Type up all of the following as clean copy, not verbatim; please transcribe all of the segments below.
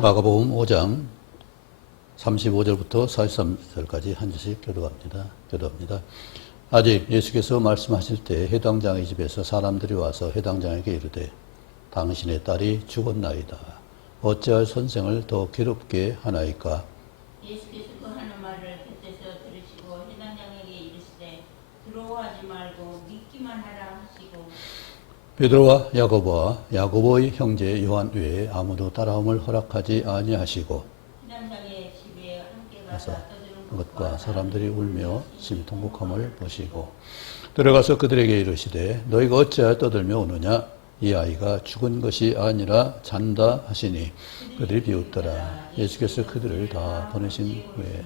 마가복음 5장 35절부터 43절까지 한 절씩 교도합니다. 아직 예수께서 말씀하실 때 해당장의 집에서 사람들이 와서 해당장에게 이르되 당신의 딸이 죽었나이다. 어찌할 선생을 더 괴롭게 하나이까? 예수께서 그 하는 말을 곁에서 들으시고 해당장에게 이르시되 두려워하지 말고 믿기만 하라 하시고 베드로와 야고보와 야고보의 형제 요한 외에 아무도 따라옴을 허락하지 아니하시고 해당장의 집에 함께 가서 가서 떠드는 것과 사람들이 울며 심통곡함을 보시고 들어가서 그들에게 이르시되 너희가 어찌하여 떠들며 우느냐? 이 아이가 죽은 것이 아니라 잔다 하시니 그들이 비웃더라. 예수께서 그들을 다 보내신 후에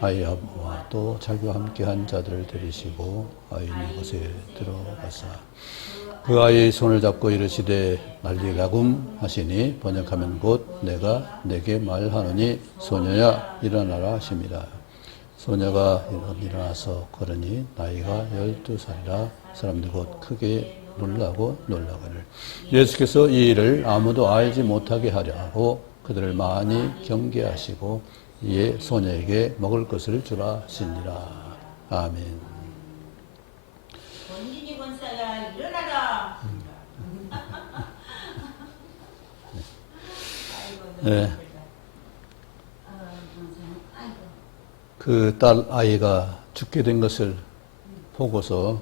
아이와 또 자기와 함께한 자들을 데리시고 아이는 곳에 들어가사 그 아이의 손을 잡고 이르시되 날리라굼 하시니 번역하면 곧 내가 내게 말하노니 소녀야 일어나라 하십니다. 소녀가 일어나서 걸으니 나이가 12살이라 사람들 곧 크게 놀라거늘 예수께서 이 일을 아무도 알지 못하게 하려 하고 그들을 많이 경계하시고 이에 소녀에게 먹을 것을 주라 하시니라. 아멘. 원진이 권사야 일어나라. 네. 그 딸 아이가 죽게 된 것을 보고서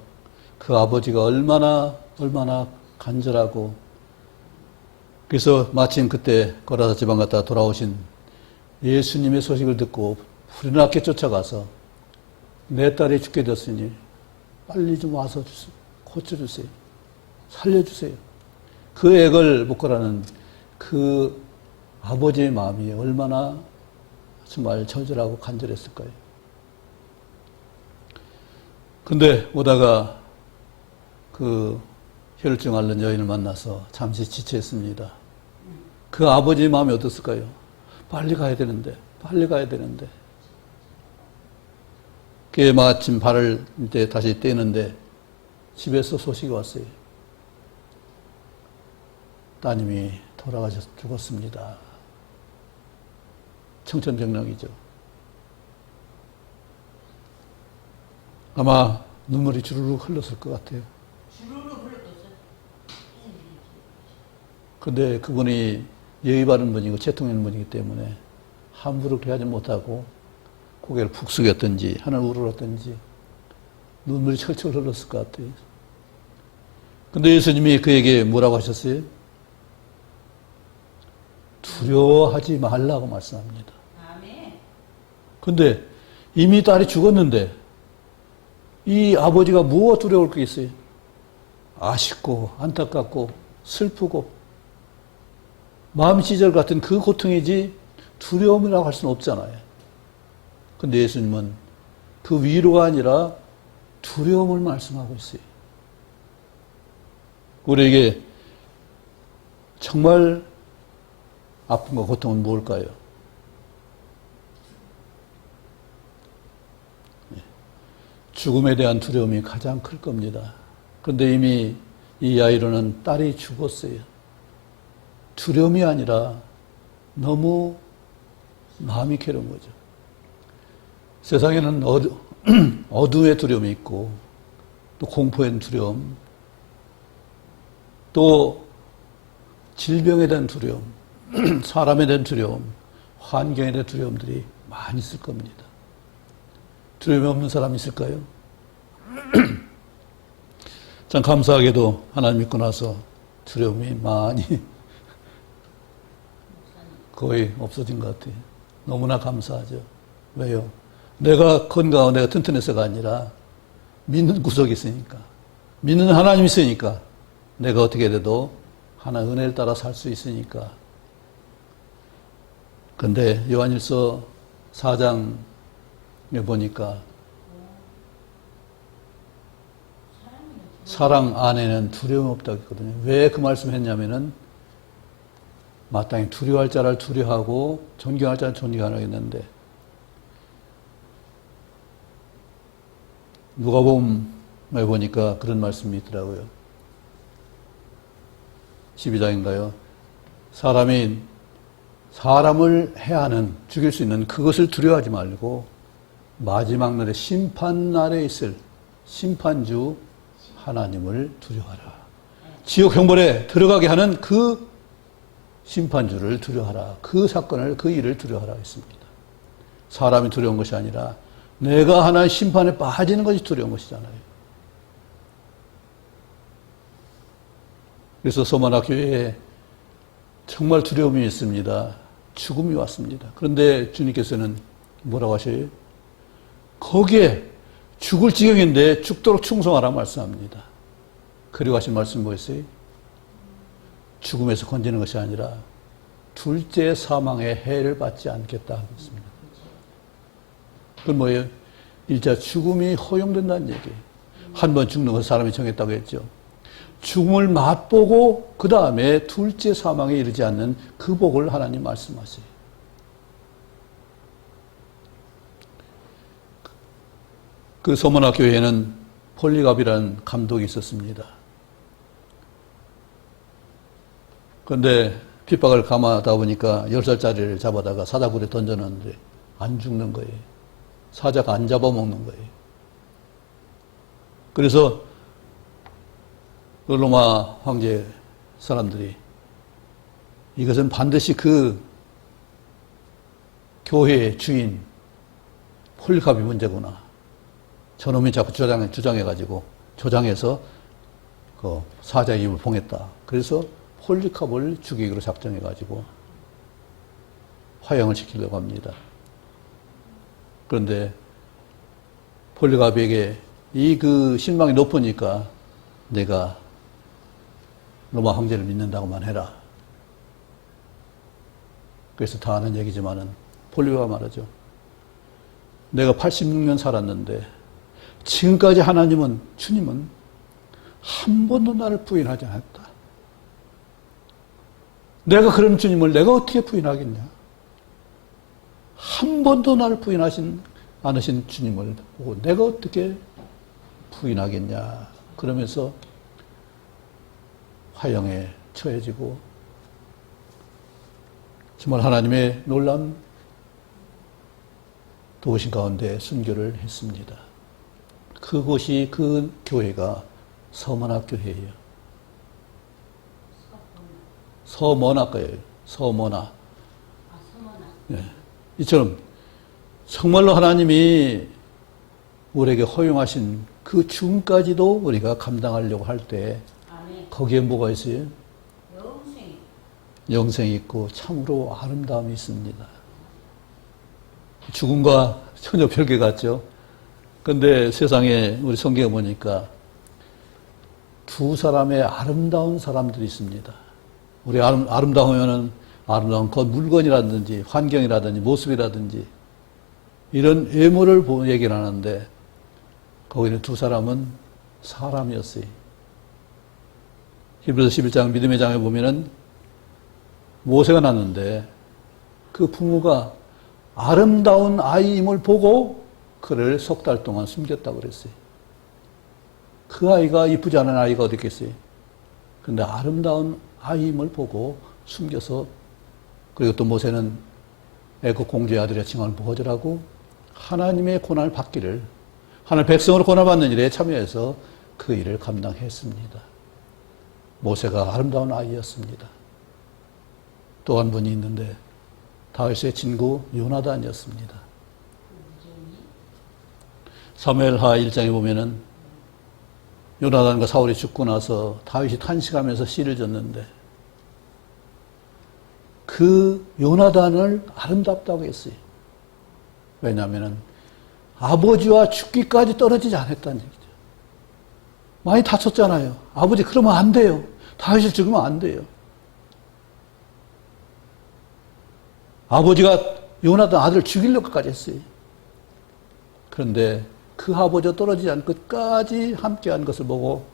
그 아버지가 얼마나 간절하고 그래서 마침 그때 고라사 지방 갔다 돌아오신 예수님의 소식을 듣고 후련하게 쫓아가서 내 딸이 죽게 됐으니 빨리 좀 와서 고쳐주세요. 살려주세요. 그 액을 묶으라는 그 아버지의 마음이 얼마나 정말 절절하고 간절했을까요? 근데 오다가 그 혈증 앓는 여인을 만나서 잠시 지체했습니다. 그 아버지의 마음이 어떻을까요? 빨리 가야 되는데. 그게 마침 발을 이제 다시 떼는데 집에서 소식이 왔어요. 따님이 돌아가셔서 죽었습니다. 청천벽력이죠. 아마 눈물이 주르륵 흘렀을 것 같아요. 근데 그분이 예의 바른 분이고 채통 있는 분이기 때문에 함부로 그렇게 하지 못하고 고개를 푹 숙였든지 하늘 우러렀든지 눈물이 철철 흘렀을 것 같아요. 근데 예수님이 그에게 뭐라고 하셨어요? 두려워하지 말라고 말씀합니다. 근데 이미 딸이 죽었는데 이 아버지가 무엇 두려울 게 있어요? 아쉽고 안타깝고 슬프고 마음 시절 같은 그 고통이지 두려움이라고 할 수는 없잖아요. 근데 예수님은 그 위로가 아니라 두려움을 말씀하고 있어요. 우리에게 정말 아픔과 고통은 무엇일까요? 죽음에 대한 두려움이 가장 클 겁니다. 그런데 이미 이 아이로는 딸이 죽었어요. 두려움이 아니라 너무 마음이 괴로운 거죠. 세상에는 어둠의 두려움이 있고 또 공포의 두려움, 또 질병에 대한 두려움, 사람에 대한 두려움, 환경에 대한 두려움들이 많이 있을 겁니다. 두려움이 없는 사람이 있을까요? 참 감사하게도 하나님 믿고 나서 두려움이 많이 거의 없어진 것 같아요. 너무나 감사하죠. 왜요? 내가 건강하고 내가 튼튼해서가 아니라 믿는 구석이 있으니까, 믿는 하나님이 있으니까 내가 어떻게 돼도 하나의 은혜를 따라 살 수 있으니까. 근데 요한일서 4장에 보니까 사랑 안에는 두려움 없다고 했거든요. 왜 그 말씀을 했냐면은 마땅히 두려워할 자를 두려워하고 존경할 자를 존경하라고 했는데 누가복음에 보니까 그런 말씀이 있더라고요. 12장인가요? 사람이 사람을 해하는, 죽일 수 있는 그것을 두려워하지 말고 마지막 날에 심판날에 있을 심판주 하나님을 두려워하라. 지옥 형벌에 들어가게 하는 그 심판주를 두려워하라. 그 사건을, 그 일을 두려워하라 했습니다. 사람이 두려운 것이 아니라 내가 하나의 심판에 빠지는 것이 두려운 것이잖아요. 그래서 소마나 교회에 정말 두려움이 있습니다. 죽음이 왔습니다. 그런데 주님께서는 뭐라고 하셔요? 거기에 죽을 지경인데 죽도록 충성하라 말씀합니다. 그리고 하신 말씀 뭐였어요? 죽음에서 건지는 것이 아니라 둘째 사망의 해를 받지 않겠다 하셨습니다. 그건 뭐예요? 일자 죽음이 허용된다는 얘기예요. 한 번 죽는 건 사람이 정했다고 했죠. 죽음을 맛보고 그 다음에 둘째 사망에 이르지 않는 그 복을 하나님 말씀하세요. 그 소모나 교회에는 폴리갑이라는 감독이 있었습니다. 그런데 핍박을 감하다 보니까 10살짜리를 잡아다가 사자굴에 던져놨는데 안 죽는 거예요. 사자가 안 잡아먹는 거예요. 그래서 그 로마 황제 사람들이 이것은 반드시 그 교회의 주인 폴리갑이 문제구나. 저놈이 자꾸 주장해가지고 조장해서 그 사자의 입을 봉했다. 그래서 폴리갑을 죽이기로 작정해가지고 화형을 시키려고 합니다. 그런데 폴리갑에게 이 그 신망이 높으니까 내가 로마 황제를 믿는다고만 해라. 그래서 다 아는 얘기지만은 폴리갑이 말하죠. 내가 86년 살았는데 지금까지 주님은 한 번도 나를 부인하지 않았다. 내가 그런 주님을 내가 어떻게 부인하겠냐? 한 번도 나를 부인하신 않으신 주님을 보고 내가 어떻게 부인하겠냐? 그러면서 화형에 처해지고 정말 하나님의 놀라운 도우신 가운데 순교를 했습니다. 그곳이 그 교회가 서머나교회예요. 서머나교회예요. 서머나. 네. 이처럼 정말로 하나님이 우리에게 허용하신 그 죽음까지도 우리가 감당하려고 할 때 거기에 뭐가 있어요? 영생이 있고 참으로 아름다움이 있습니다. 죽음과 전혀 별개 같죠? 그런데 세상에 우리 성경에 보니까 두 사람의 아름다운 사람들이 있습니다. 우리 아름다우면은 아름다운 것, 물건이라든지 환경이라든지 모습이라든지 이런 외모를 보고 얘기를 하는데 거기는 두 사람은 사람이었어요. 히브리서 11장 믿음의 장에 보면은 모세가 낳았는데 그 부모가 아름다운 아이임을 보고 그를 3달 동안 숨겼다고 그랬어요. 그 아이가 이쁘지 않은 아이가 어디 있겠어요? 그런데 아름다운 아이임을 보고 숨겨서 그리고 또 모세는 애굽 공주의 아들의 칭함을 거절하고 하나님의 고난을 받기를 하나님 백성으로 고난받는 일에 참여해서 그 일을 감당했습니다. 모세가 아름다운 아이였습니다. 또 한 분이 있는데 다윗의 친구 요나단이었습니다. 사무엘하 1장에 보면은 요나단과 사울이 죽고 나서 다윗이 탄식하면서 시를 졌는데 그 요나단을 아름답다고 했어요. 왜냐하면 아버지와 죽기까지 떨어지지 않았다는 얘기죠. 많이 다쳤잖아요. 아버지 그러면 안 돼요. 다윗을 죽으면 안 돼요. 아버지가 요나단 아들을 죽이려고까지 했어요. 그런데 그 아버지와 떨어지지 않고 끝까지 함께한 것을 보고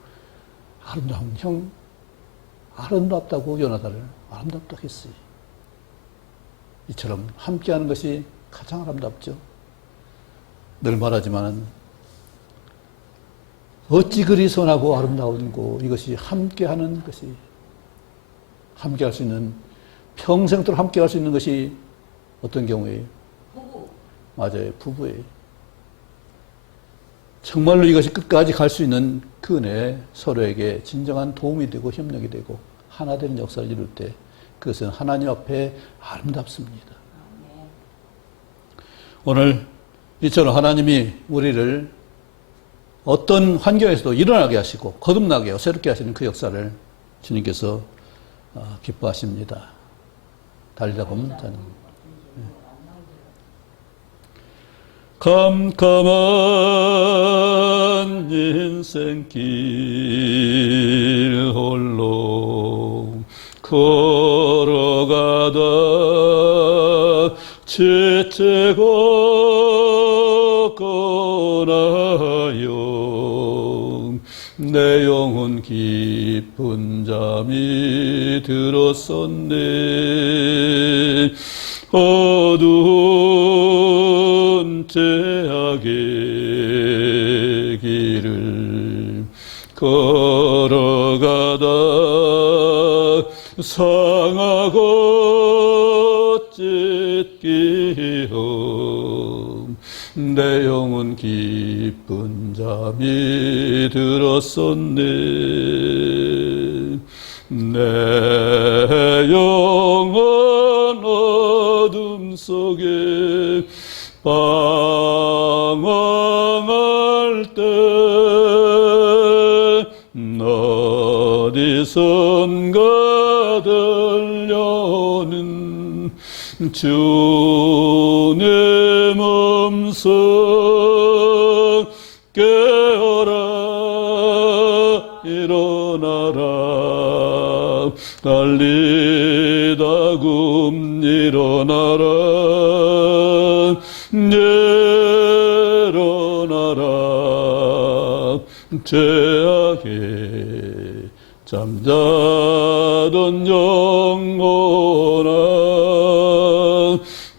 아름다운 형, 아름답다고 요나단을 아름답다고 했어요. 이처럼 함께하는 것이 가장 아름답죠. 늘 말하지만 어찌 그리 선하고 아름다운고 이것이 함께하는 것이 함께할 수 있는 평생도록 함께 갈 수 있는 것이 어떤 경우에요? 부부. 맞아요. 부부예요. 정말로 이것이 끝까지 갈 수 있는 그 은혜, 서로에게 진정한 도움이 되고 협력이 되고 하나 되는 역사를 이룰 때 그것은 하나님 앞에 아름답습니다. 오늘 이처럼 하나님이 우리를 어떤 환경에서도 일어나게 하시고 거듭나게 하고 새롭게 하시는 그 역사를 주님께서 기뻐하십니다. 달리다 보면 저는 캄캄한 인생길 홀로 걸어가다 지치고 떠나요. 내 영혼 깊은 잠이 들었었네. 어두운 죄악의 길을 걸어가다 상하고 찢기어 내 영혼 깊은 잠이 들었었네. 내 영혼 어둠 속에 방황할 때 어디선가 들려오는 주의 음성 깨어라 일어나라 달리다 굼 일어나라 일어나라 죄악에 잠자던 영혼아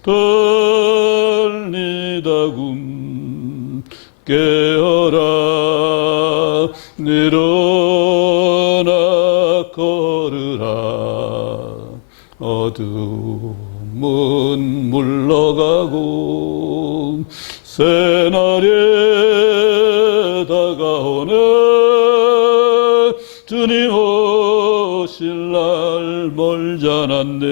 떨리다 굼 깨어라 일어나 걸으라 어둠은 물러가고 새날에 다가오네. 주님 오실 날 멀지 않았네.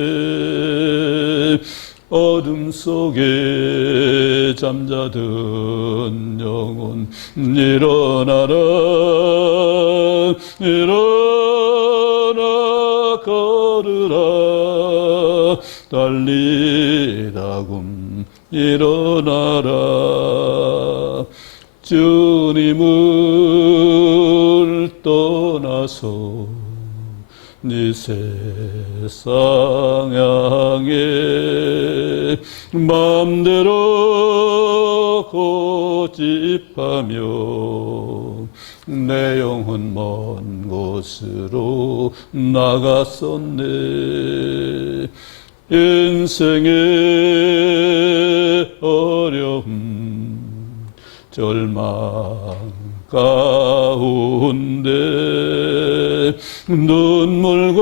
어둠 속에 잠자던 영혼 일어나라 일어나 걸으라 달리다 굼 일어나라. 주님을 떠나서 네 세상 향해 맘대로 고집하며 내 영혼 먼 곳으로 나갔었네. 인생의 어려움 절망 가운데 눈물과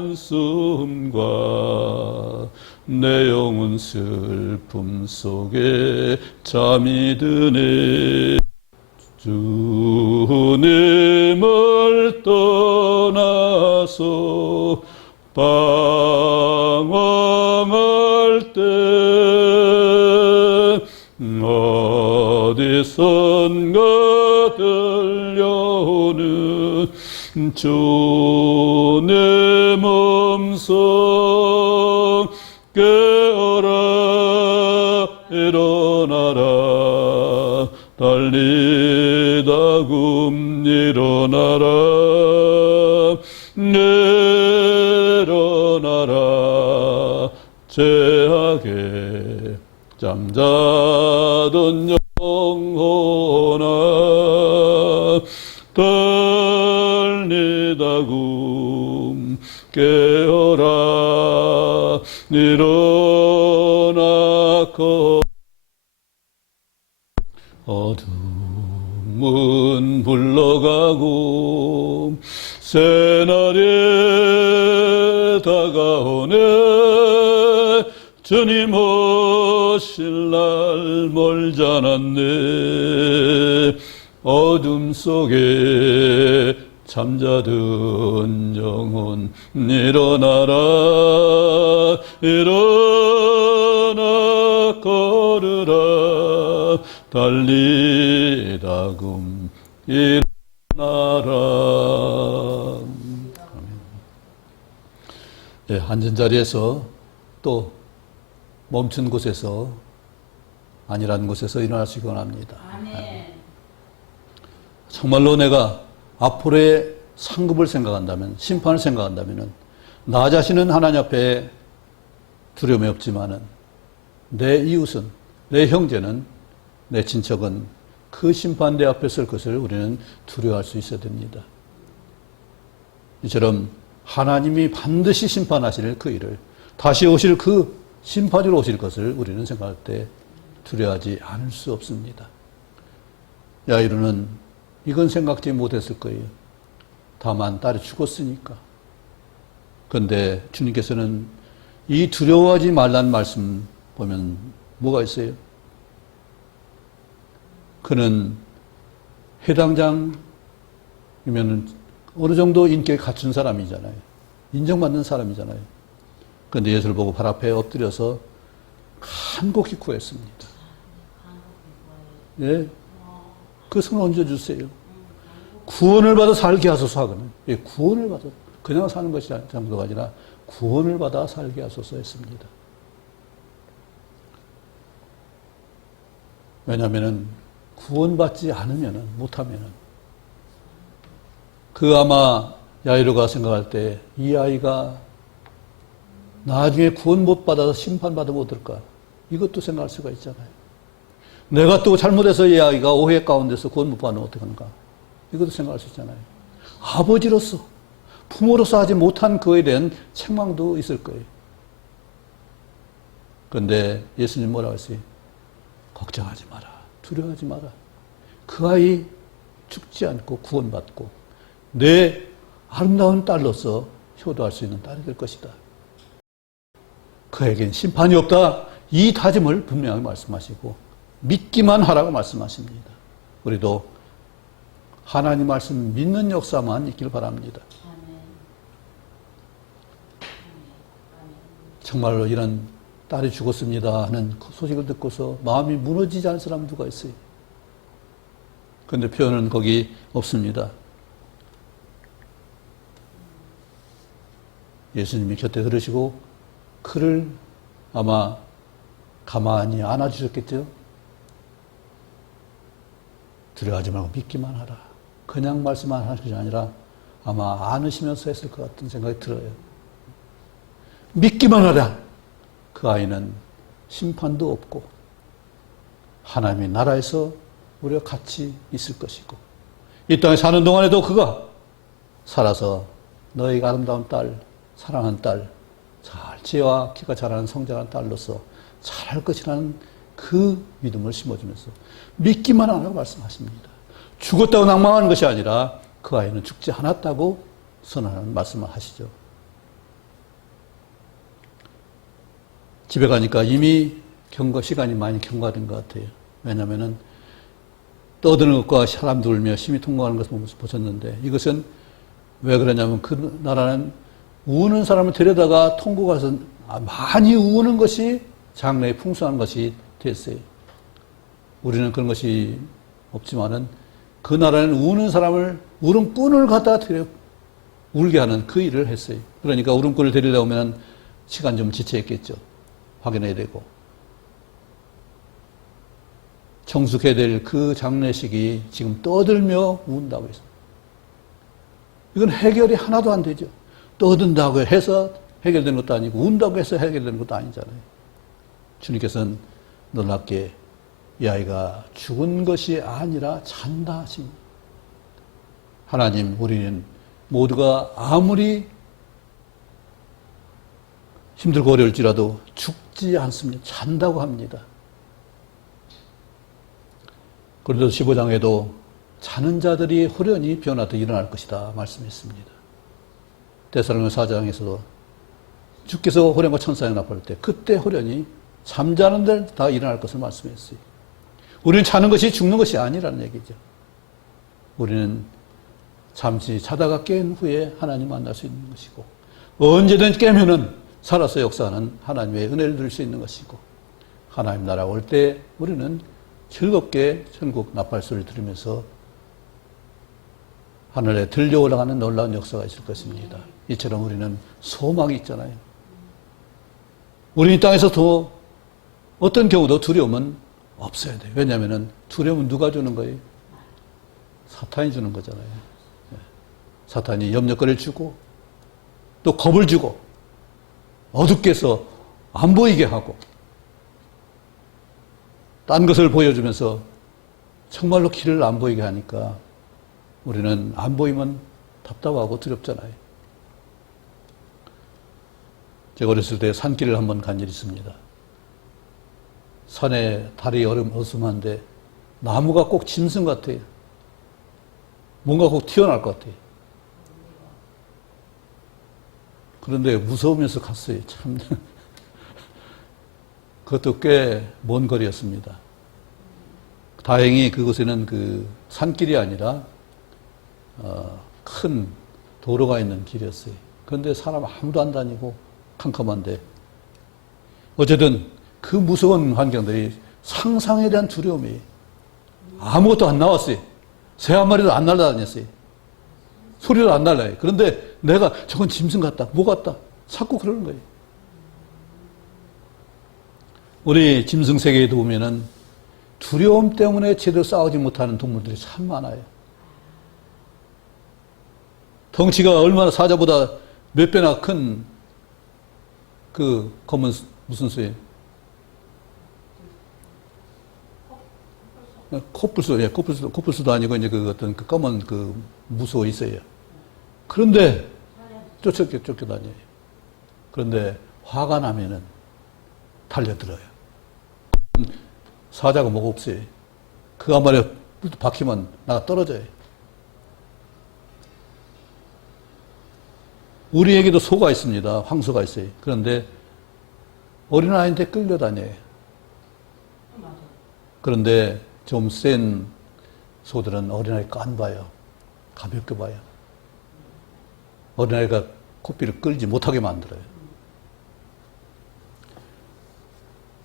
한숨과 내 영혼 슬픔 속에 잠이 드네. 주님을 떠나서 방황할 때 어디선가 들려오는 주의 음성 깨어라 일어나라 달리다 굼 일어나라 일어나라 죄악에 잠자던 영혼아 떨리다 굼 깨어라 일어나 어둠은 꿈은 불러가고 새날에 다가오네 주님 오실 날 멀지 않았네 어둠 속에 잠자던 영혼 일어나라 일어나 걸으라 달리다금 일어나라. 네, 앉은 자리에서 또 멈춘 곳에서 아니라는 곳에서 일어나시기 원합니다. 아멘. 정말로 내가 앞으로의 상급을 생각한다면, 심판을 생각한다면, 나 자신은 하나님 앞에 두려움이 없지만은, 내 이웃은, 내 형제는, 내 친척은 그 심판대 앞에 설 것을 우리는 두려워할 수 있어야 됩니다. 이처럼 하나님이 반드시 심판하실 그 일을, 다시 오실 그 심판으로 오실 것을 우리는 생각할 때 두려워하지 않을 수 없습니다. 야이로는 이건 생각지 못했을 거예요. 다만 딸이 죽었으니까. 그런데 주님께서는 이 두려워하지 말라는 말씀 보면 뭐가 있어요? 그는 해당장이면 어느 정도 인격이 갖춘 사람이잖아요. 인정받는 사람이잖아요. 그런데 예수를 보고 발 앞에 엎드려서 간곡히 구했습니다. 예, 그 손을 얹어주세요. 구원을 받아 살게 하소서 하거든. 예, 구원을 받아. 그냥 사는 것이 정도가 아니라 구원을 받아 살게 하소서 했습니다. 왜냐하면 구원받지 않으면, 못하면 그 아마 야이로가 생각할 때 이 아이가 나중에 구원 못 받아서 심판받으면 어떨까? 이것도 생각할 수가 있잖아요. 내가 또 잘못해서 이 아이가 오해 가운데서 구원 못 받으면 어떡하는가? 이것도 생각할 수 있잖아요. 아버지로서, 부모로서 하지 못한 그에 대한 책망도 있을 거예요. 그런데 예수님 뭐라고 했어요? 걱정하지 마라. 두려워하지 마라. 그 아이 죽지 않고 구원받고 내 아름다운 딸로서 효도할 수 있는 딸이 될 것이다. 그에겐 심판이 없다. 이 다짐을 분명히 말씀하시고 믿기만 하라고 말씀하십니다. 우리도 하나님 말씀 믿는 역사만 있길 바랍니다. 정말로 이런 딸이 죽었습니다 하는 그 소식을 듣고서 마음이 무너지지 않은 사람 누가 있어요? 그런데 표현은 거기 없습니다. 예수님이 곁에 들으시고 그를 아마 가만히 안아주셨겠죠? 두려워하지 말고 믿기만 하라. 그냥 말씀만 하는 것이 아니라 아마 안으시면서 했을 것 같은 생각이 들어요. 믿기만 하라. 그 아이는 심판도 없고 하나님의 나라에서 우리가 같이 있을 것이고 이 땅에 사는 동안에도 그가 살아서 너희 아름다운 딸, 사랑하는 딸, 잘 지혜와 키가 자라는 성장한 딸로서 잘할 것이라는 그 믿음을 심어주면서 믿기만 하라고 말씀하십니다. 죽었다고 낭망하는 것이 아니라 그 아이는 죽지 않았다고 선언하는 말씀을 하시죠. 집에 가니까 이미 시간이 많이 경과된 것 같아요. 왜냐하면 떠드는 것과 사람 돌며 심히 통과하는 것을 보셨는데 이것은 왜 그러냐면 그 나라는 우는 사람을 데려다가 통곡해서 많이 우는 것이 장래에 풍성한 것이 됐어요. 우리는 그런 것이 없지만은 그 나라는 우는 사람을 울음꾼을 갖다 울게 하는 그 일을 했어요. 그러니까 울음꾼을 데리다 오면 시간 좀 지체했겠죠. 확인해야 되고 청숙해야 될 그 장례식이 지금 떠들며 운다고 했어요. 이건 해결이 하나도 안 되죠. 떠든다고 해서 해결되는 것도 아니고 운다고 해서 해결되는 것도 아니잖아요. 주님께서는 놀랍게 이 아이가 죽은 것이 아니라 잔다 하십니다. 하나님, 우리는 모두가 아무리 힘들고 어려울지라도 죽지 않습니다. 잔다고 합니다. 고린도서 15장에도 자는 자들이 호련히 변화되어 일어날 것이다 말씀했습니다. 데살로니가 4장에서도 주께서 호련과 천사에 나팔 때 그때 호련히 잠자는 데 다 일어날 것을 말씀했어요. 우리는 자는 것이 죽는 것이 아니라는 얘기죠. 우리는 잠시 자다가 깬 후에 하나님 만날 수 있는 것이고 언제든 깨면은 살아서 역사하는 하나님의 은혜를 누릴 수 있는 것이고 하나님 나라 올 때 우리는 즐겁게 천국 나팔소리를 들으면서 하늘에 들려 올라가는 놀라운 역사가 있을 것입니다. 이처럼 우리는 소망이 있잖아요. 우리 이 땅에서 더 어떤 경우도 두려움은 없어야 돼요. 왜냐하면 두려움은 누가 주는 거예요? 사탄이 주는 거잖아요. 사탄이 염려거리를 주고 또 겁을 주고 어둡게 해서 안 보이게 하고 딴 것을 보여주면서 정말로 길을 안 보이게 하니까 우리는 안 보이면 답답하고 두렵잖아요. 제가 어렸을 때 산길을 한번 간 일이 있습니다. 산에 달이 어슴한데 나무가 꼭 짐승 같아요. 뭔가 꼭 튀어나올 것 같아요. 그런데 무서우면서 갔어요. 참. 그것도 꽤 먼 거리였습니다. 다행히 그곳에는 그 산길이 아니라 큰 도로가 있는 길이었어요. 그런데 사람 아무도 안 다니고 캄캄한데 어쨌든 그 무서운 환경들이 상상에 대한 두려움이 아무것도 안 나왔어요. 새 한 마리도 안 날아다녔어요. 소리도 안 날라요. 그런데 내가 저건 짐승 같다, 뭐 같다 자꾸 그러는 거예요. 우리 짐승 세계에도 보면은 두려움 때문에 제대로 싸우지 못하는 동물들이 참 많아요. 덩치가 얼마나 사자보다 몇 배나 큰 그 검은 무슨 수예요? 코뿔소, 예, 코뿔소도 아니고 이제 그 어떤 그 검은 그 무소 있어요. 그런데 쫓겨다녀요. 그런데 화가 나면은 달려들어요. 사자가 뭐가 없어요. 그 한 마리 박히면 나가 떨어져요. 우리에게도 소가 있습니다. 황소가 있어요. 그런데 어린아이한테 끌려다녀요. 그런데 좀 센 소들은 어린아이 안 봐요. 가볍게 봐요. 어린아이가 코피를 끌지 못하게 만들어요.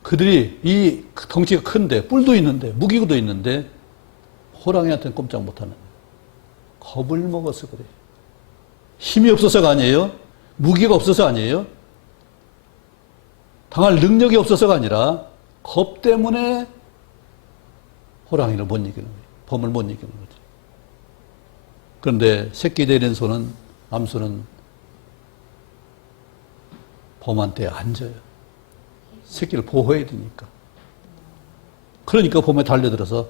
그들이 이 덩치가 큰데 뿔도 있는데 무기도 있는데 호랑이한테는 꼼짝 못하는 겁을 먹어서 그래요. 힘이 없어서가 아니에요. 무기가 없어서 아니에요. 당할 능력이 없어서가 아니라 겁 때문에 호랑이를 못 이기는 거예요. 범을 못 이기는 거죠. 그런데 새끼 내린 소는, 암소는 범한테 앉아요. 새끼를 보호해야 되니까. 그러니까 범에 달려들어서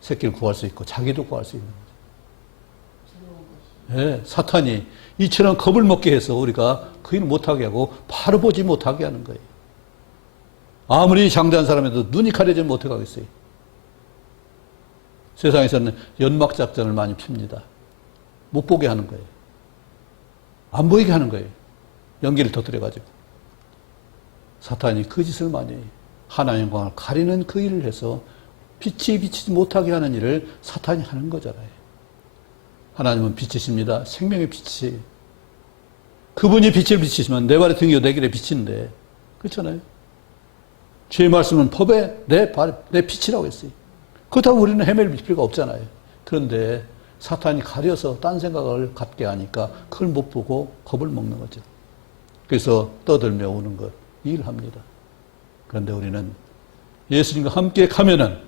새끼를 구할 수 있고 자기도 구할 수 있는 거죠. 네, 사탄이 이처럼 겁을 먹게 해서 우리가 그 일을 못하게 하고 바로 보지 못하게 하는 거예요. 아무리 장대한 사람에도 눈이 가려지면 어떻게 하겠어요? 세상에서는 연막 작전을 많이 핍니다. 못 보게 하는 거예요. 안 보이게 하는 거예요. 연기를 터뜨려가지고. 사탄이 그 짓을 많이 해요. 하나님의 영광을 가리는 그 일을 해서 빛이 비치지 못하게 하는 일을 사탄이 하는 거잖아요. 하나님은 빛이십니다. 생명의 빛이. 그분이 빛을 비치시면 내 발의 등이요 내 길에 비치는데 그렇잖아요. 주의 말씀은 법에 내 빛이라고 했어요. 그렇다고 우리는 헤맬 필요가 없잖아요. 그런데 사탄이 가려서 딴 생각을 갖게 하니까 그걸 못 보고 겁을 먹는 거죠. 그래서 떠들며 우는 것 일합니다. 그런데 우리는 예수님과 함께 가면은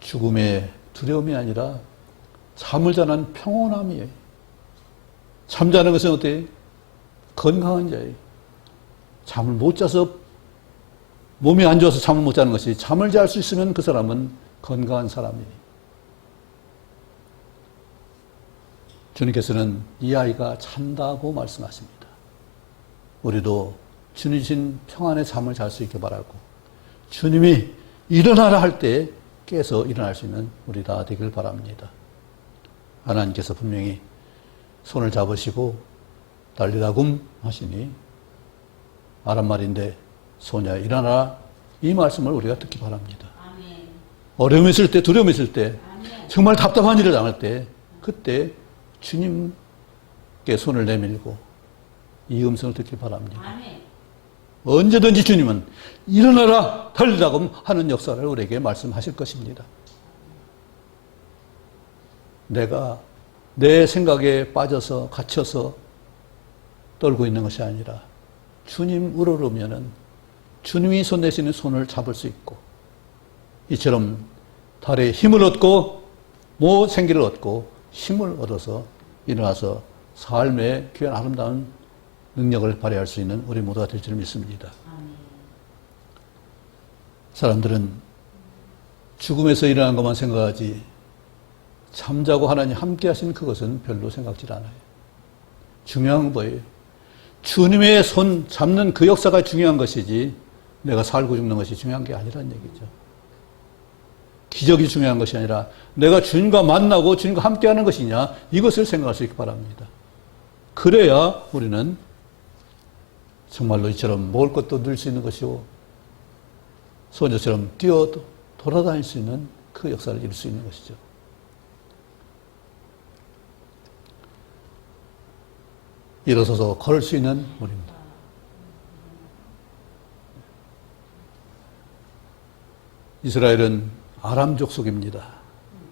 죽음의 두려움이 아니라 잠을 자는 평온함이에요. 잠자는 것은 어때요? 건강한 자예요. 잠을 못 자서 몸이 안 좋아서 잠을 못 자는 것이 잠을 잘 수 있으면 그 사람은 건강한 사람이에요. 주님께서는 이 아이가 잔다고 말씀하십니다. 우리도 주님 주신 평안의 잠을 잘 수 있게 바라고 주님이 일어나라 할 때 깨서 일어날 수 있는 우리 다 되길 바랍니다. 하나님께서 분명히 손을 잡으시고 달리라굼 하시니 아란 말인데 소녀 일어나라 이 말씀을 우리가 듣기 바랍니다. 아멘. 어려움이 있을 때 두려움이 있을 때 아멘. 정말 답답한 일을 당할 때 그때 주님께 손을 내밀고 이 음성을 듣기 바랍니다. 아멘. 언제든지 주님은 일어나라 달리라고 하는 역사를 우리에게 말씀하실 것입니다. 내가 내 생각에 빠져서 갇혀서 떨고 있는 것이 아니라 주님 우러르면은 주님이 손 내시는 손을 잡을 수 있고 이처럼 달에 힘을 얻고 생기를 얻고 힘을 얻어서 일어나서 삶의 귀한 아름다운 능력을 발휘할 수 있는 우리 모두가 될 줄 믿습니다. 아멘. 사람들은 죽음에서 일어난 것만 생각하지 잠자고 하나님 함께 하신 그것은 별로 생각지 않아요. 중요한 건 뭐예요? 주님의 손 잡는 그 역사가 중요한 것이지 내가 살고 죽는 것이 중요한 게 아니라는 얘기죠. 기적이 중요한 것이 아니라 내가 주님과 만나고 주님과 함께하는 것이냐 이것을 생각할 수 있기 바랍니다. 그래야 우리는 정말로 이처럼 먹을 것도 늘 수 있는 것이고 소녀처럼 뛰어 돌아다닐 수 있는 그 역사를 이룰 수 있는 것이죠. 일어서서 걸을 수 있는 우리입니다. 이스라엘은 아람 족속입니다.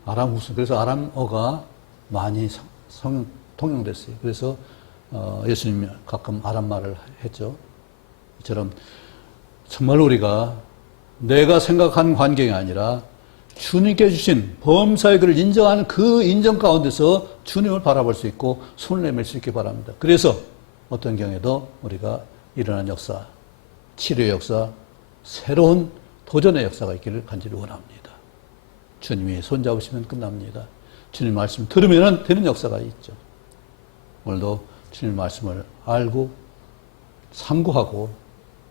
아람 후손. 그래서 아람어가 많이 통용됐어요. 그래서 예수님이 가끔 아람 말을 했죠. 이처럼 정말 우리가 내가 생각한 환경이 아니라 주님께 주신 범사의 그를 인정하는 그 인정 가운데서 주님을 바라볼 수 있고 손을 내밀 수 있기 바랍니다. 그래서 어떤 경우에도 우리가 일어난 역사, 치료의 역사, 새로운 도전의 역사가 있기를 간절히 원합니다. 주님이 손잡으시면 끝납니다. 주님 말씀 들으면 되는 역사가 있죠. 오늘도 주님 말씀을 알고 상고하고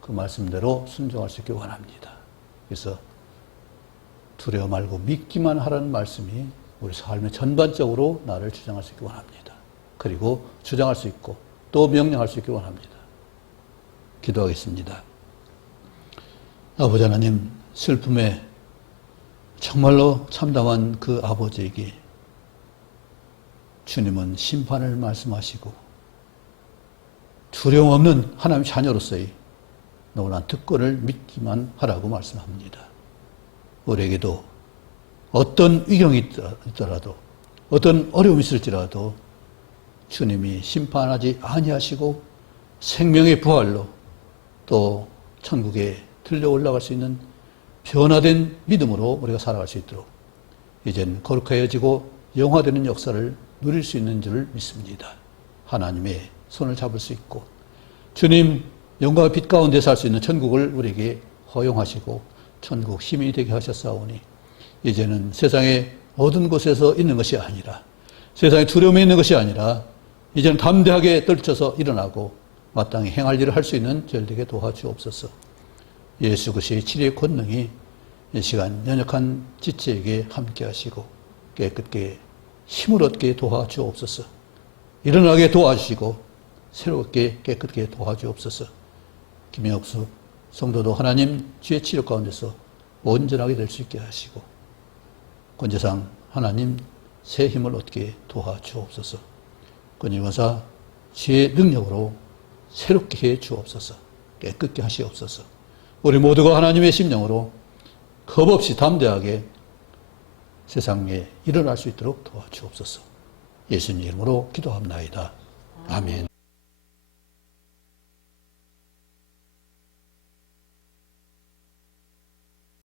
그 말씀대로 순종할 수 있길 원합니다. 그래서 두려워 말고 믿기만 하라는 말씀이 우리 삶의 전반적으로 나를 주장할 수 있길 원합니다. 그리고 주장할 수 있고 또 명령할 수 있길 원합니다. 기도하겠습니다. 아버지 하나님, 슬픔에 정말로 참담한 그 아버지에게 주님은 심판을 말씀하시고 두려움 없는 하나님의 자녀로서의 놀라운 특권을 믿기만 하라고 말씀합니다. 우리에게도 어떤 위경이 있더라도 어떤 어려움이 있을지라도 주님이 심판하지 아니하시고 생명의 부활로 또 천국에 들려 올라갈 수 있는 변화된 믿음으로 우리가 살아갈 수 있도록 이젠 거룩해지고 영화되는 역사를 누릴 수 있는 줄 믿습니다. 하나님의 손을 잡을 수 있고 주님 영광의 빛 가운데 살 수 있는 천국을 우리에게 허용하시고 천국 힘이 되게 하셨사오니 이제는 세상의 어두운 곳에서 있는 것이 아니라 세상에 두려움이 있는 것이 아니라 이제는 담대하게 떨쳐서 일어나고 마땅히 행할 일을 할 수 있는 저희들에게 도와주옵소서. 예수 그리스도의 치료의 권능이 이 시간 연약한 지체에게 함께 하시고 깨끗게 힘을 얻게 도와주옵소서. 일어나게 도와주시고 새롭게 깨끗게 도와주옵소서. 김영수 성도도 하나님 주의 치료 가운데서 온전하게 될 수 있게 하시고 권재상 하나님 새 힘을 얻게 도와주옵소서. 권위원사 주의 능력으로 새롭게 해 주옵소서. 깨끗게 하시옵소서. 우리 모두가 하나님의 심령으로 겁없이 담대하게 세상에 일어날 수 있도록 도와주옵소서. 예수님 이름으로 기도합나이다. 아멘.